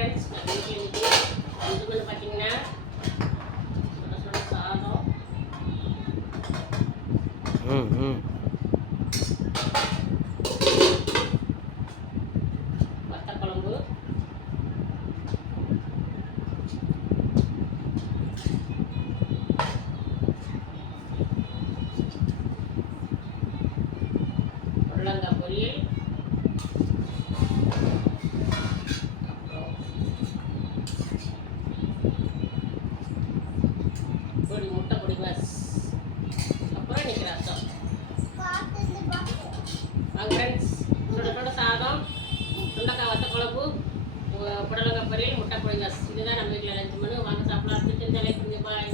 Friends, நம்ம வீட்டில் இன்னைக்கு இதுன்னு பார்த்தீங்கன்னா சுட சுட சாதம், வத்தக்குழம்பு, புடலங்காய் பொரியல், பொடி முட்டை பொடி பஸ், அப்புறம் இன்னைக்கு ரசம். வாங்க ஃப்ரெண்ட்ஸ், சுட சுட சாதம், சுண்டக்காய் வத்தக்குழம்பு, புடலங்காய் பொரியல், முட்டை பொடி பஸ். இதுதான் நம்ம வீட்டில் லஞ்ச் மெனு. வாங்க சாப்பிடலாம். தெரிஞ்ச லைக் பண்ணுங்க. பாய்.